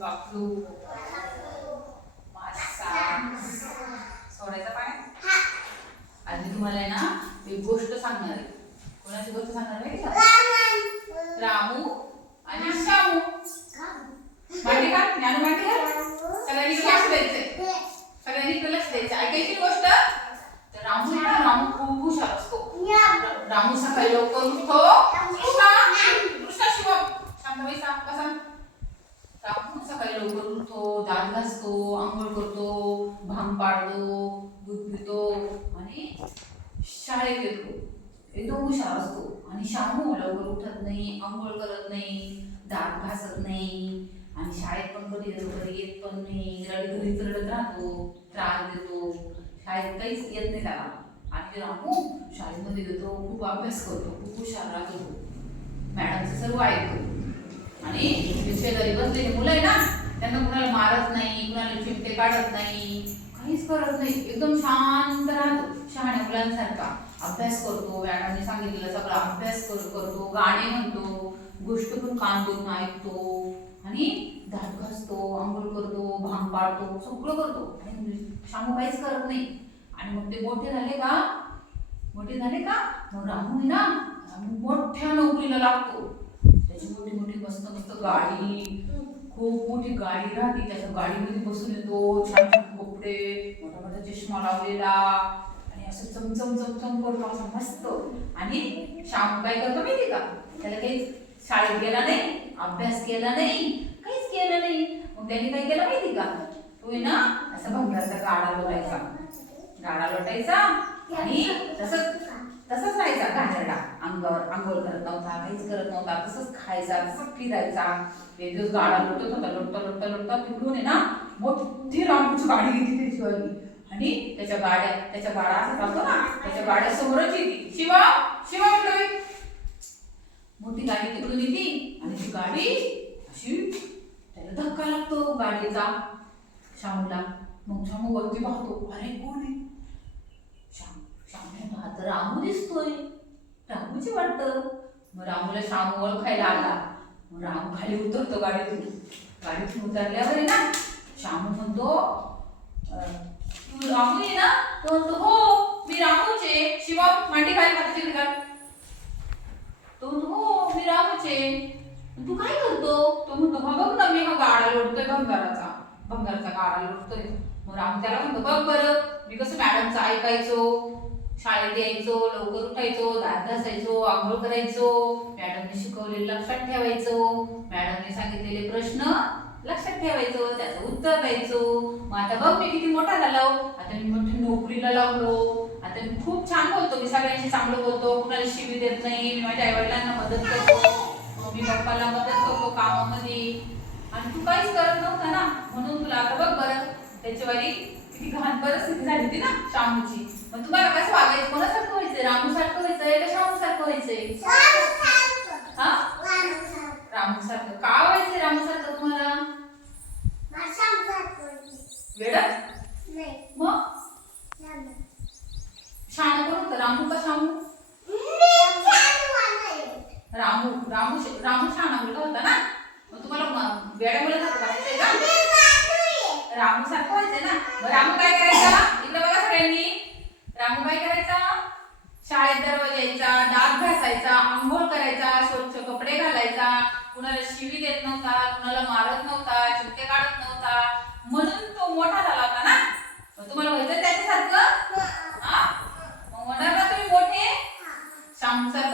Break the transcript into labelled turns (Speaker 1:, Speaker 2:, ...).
Speaker 1: बापू सोडायचा पाण्यात आणि तुम्हाला आहे ना एक गोष्ट सांगणार आहे कोणाची गोष्ट सांगणार आहे रामू आणि शामू माहिती का ज्ञानू माहिती का रामू दात घासतो आंघोळ करतो भांग पाडतो दूध पितो आणि शाळेत येतो. एकदम हुशार असतो. आणि शामू लवकर उठत नाही आंघोळ करत नाही दात घासत नाही. आणि शाळेत पण कधी येतो कधी येत पण नाही. रडत घरीच रडत राहतो त्रास देतो. शाळेत काहीच येत नाही त्याला. आणि रामू शाळेमध्ये येतो खूप अभ्यास करतो खूप हुशार राहतो. मॅडमचं सर्व ऐकतो. आणि शेजारी बसलेली मुलं आहे ना त्यांना कुणाला मारत नाही कुणाला चिमटे काढत नाही. काहीच करत नाही. एकदम शांत राहतो. शहाण्या मुलांसारखा अभ्यास करतो. मॅडमने सांगितलेलं सगळा अभ्यास कर करतो. गाणे म्हणतो. गोष्ट पण कान देऊन ऐकतो. आणि दात घासतो आंघोळ करतो भांग पाडतो सगळं करतो. आणि शामू काहीच करत नाही. आणि मग ते मोठे झाले का? मोठे झाले का? मग रामू ना मोठ्या नोकरीला लागतो. त्याची मोठी मोठी मस्त मस्त गाडी खूप मोठी गाडी राहते. त्याच्या गाडीमध्ये बसून येतो. छान छान कपडे मोठा मोठा चष्मा लावलेला. आणि असं चमचम चमचम करतो. असं मस्त. आणि श्याम काय करतो माहिती का? त्याला काही शाळेत गेला नाही अभ्यास केला नाही काहीच केलं नाही. मग त्याने काय केलं माहिती का? तो आहे ना असा भंगाचा गाडा लोटायचा. गाडा लोटायचा आणि तसंच तसंच राहायचा घाणेरडा अंगावर आंघोळ करत नव्हता काहीच करत नव्हता तसंच खायचा तसंच फिरायचा. एक दिवस गाडा लोटत होता लोटता लोटता लोटता तिकडून आहे ना मोठी रामूची गाडी घेतली ती शिवाजी. आणि त्याच्या गाड्या त्याच्या गाडा असतो ना त्याच्या गाड्या समोरच येते. शिवा शिवा म्हणतोय मोठी गाडी तिकडून येते आणि ती गाडी अशी त्याला धक्का लागतो गाडीचा. शामूला मग शामू वरती पाहतो अरे कोण आहे? श्याम श्याम म्हणतो, हा तर रामू दिसतोय. रामूची वाटतं. मग रामूला श्याम ओळखायला आला. मग राम खाली उतरतो गाडीतून. गाडीतून उतरल्यावर आहे ना श्याम म्हणतो तू रामू आहे ना? तो म्हणतो हो मी रामूचे आहे. शिवा मांडी खाली हाताची घडी तो म्हणतो हो मी रामूचे आहे. तू काय करतो? तो म्हणतो हा बघ ना मी हा गाडा लोटतोय भंगाराचा. भंगाराचा गाडा लोटतोय. मग राम त्याला म्हणतो बघ बरं मी कसं मॅडमचं ऐकायचो? शाळेत यायचो लवकर उठायचो दात घासायचो आंघोळ करायचो. मॅडमने शिकवलेलं लक्षात ठेवायचो. मॅडमने सांगितलेले प्रश्न लक्षात ठेवायचो त्याचं उत्तर द्यायचो. मग आता बघ मी किती मोठा झालो. आता मी मोठी नोकरीला लावलो आता मी खूप छान बोलतो. मी सगळ्यांशी चांगलं बोलतो. कुणाला शिवी देत नाही. मी माझ्या आईवडिलांना मदत करतो. मम्मी पप्पाला मदत करतो कामामध्ये. आणि तू काहीच करत नव्हता ना. म्हणून तुला आता बघ बरं. त्याच्यावाली किती घाण परिस्थिती झाली होती ना शामूची. मग तुम्हाला कसं वागायचं? कोणासारखं व्हायचंय? रामू सारखं व्हायचंय का शामू सारखं व्हायचंय हा? रामू सारखं का व्हायचंय रामू सारखं तुम्हाला वेड? मग? शाणा कोण होतं? रामू का शामू? रामू. रामू रामू शाणा मुलगा होता ना? मग तुम्हाला वेड्या का? रामू सारखं व्हायचंय ना? रामू काय करायचा शाळेत दरवाजा यायचा दात घासायचा आंघोळ करायचा स्वच्छ कपडे घालायचा. कुणाला शिवी देत नव्हता कुणाला मारत नव्हता चिमटे काढत नव्हता. म्हणून तो मोठा झाला होता ना? तुम्हाला व्हायचं त्याच्यासारखं? हा? होणार ना तुम्ही मोठे? श्यामसर